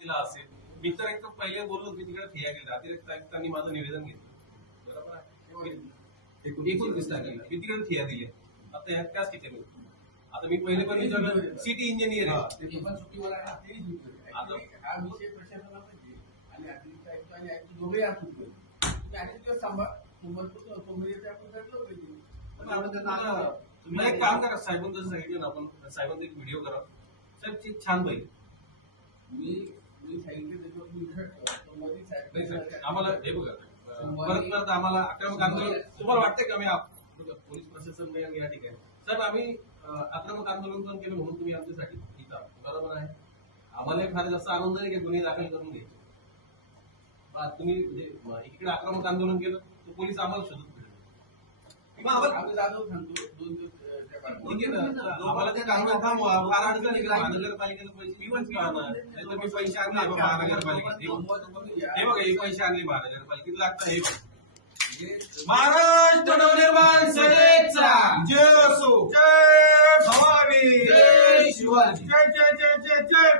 दिला असेल मी तर एकदम पहिले बोललो मी तिकडे ठिया केला अतिरिक्त आयुक्तांनी माझं निवेदन घेतलं बरोबर आहे एकोणतीस तारखेला मी तिकडे ठिया दिले आता ह्यात काच किती आता मी पहिले पण विचारलं सिटी इंजिनियर आहे ते। हा विषय प्रशासनाला. आणि अतिरिक्त आयुक्त आणि आयुक्त आत होते. दिवस आपण घडलं पाहिजे. तुम्ही एक काम करा साहेबांनी जसं सांगितलं ना आपण साहेबांचा एक व्हिडिओ करा। साहेब ती छान पाहिजे मी नाही आम्हाला हे बघा परत परत आम्हाला आक्रमक आंदोलन तुम्हाला वाटतंय का मी पोलीस प्रशासन या ठिकाणी साहेब आम्ही आक्रमक आंदोलन पण केलं म्हणून तुम्ही आमच्यासाठी इथं. बरोबर आहे आम्हाला फार जास्त आनंद नाही की गुन्हे दाखल करून घ्यायचे तुम्ही म्हणजे एकीकडे आक्रमक आंदोलन केलं तर पोलीस आम्हाला शोधत फिरले. आम्ही जाधव सांगतो दोन दिवस. ठीक आहे ना? आम्हाला ते कारवाई थांबवा फार अडचण आहे का पैसे मी का आणणार नाहीतर मी पैसे आणले बा महानगरपालिकेत हे बघा हे पैसे आणले महानगरपालिकेत लागतं हे बघा. हे महाराष्ट्र नवनिर्माण सेनेचा. जय असो. जय भवानी. जय शिवाजी. जय जय जय जय जय.